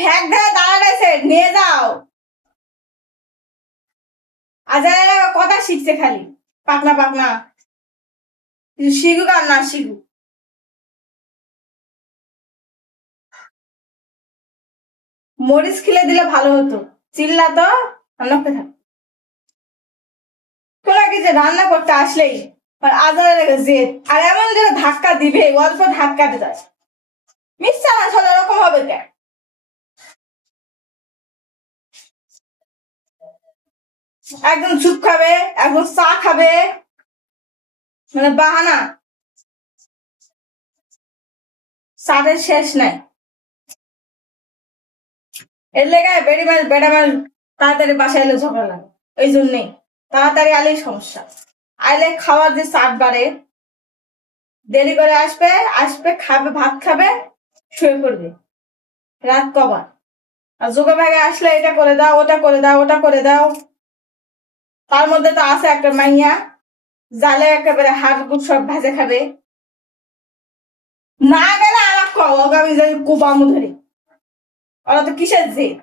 ভ্যাগ ধরে দাঁড়াইছে, নিয়ে যাও। আজারের কথা শিখছে খালি, পাকনা পাকনা। শিখুক আর না শিখুক। মরিচ খিলে দিলে ভালো হতো, চিল্লা তো রান্না করতে থাক। তোরা কিছু রান্না করতে আসলেই আজারের জেদ, আর এমন যেন ধাক্কা দিবে, অল্প ধাক্কা দিতে মিথ্যা মাছ হলে এরকম হবে কেন? একদম চুপ খাবে, একদম চা খাবে, মানে বাহানা, চাটের শেষ নাই। এর লেগায় বেড়া মাছ তাড়াতাড়ি বাসায় এলে ঝগড়া লাগে, ওই জন্যেই তাড়াতাড়ি আলেই সমস্যা। আইলে খাওয়ার যে চাপ বাড়ে, দেরি করে আসবে, আসবে খাবে, ভাত খাবে, শুয়ে পড়বে, রাত কবার। আর যোগে ভাগে আসলে এটা করে দাও, ওটা করে দাও, ওটা করে দাও। তার মধ্যে তো আছে একটা মাইয়া, জালে একেবারে হাত গুট সব ভাজে খাবে। না গেলে আমার কও, আমি যাই কুবামু ধরে। ওরা তো কিসের জেদ।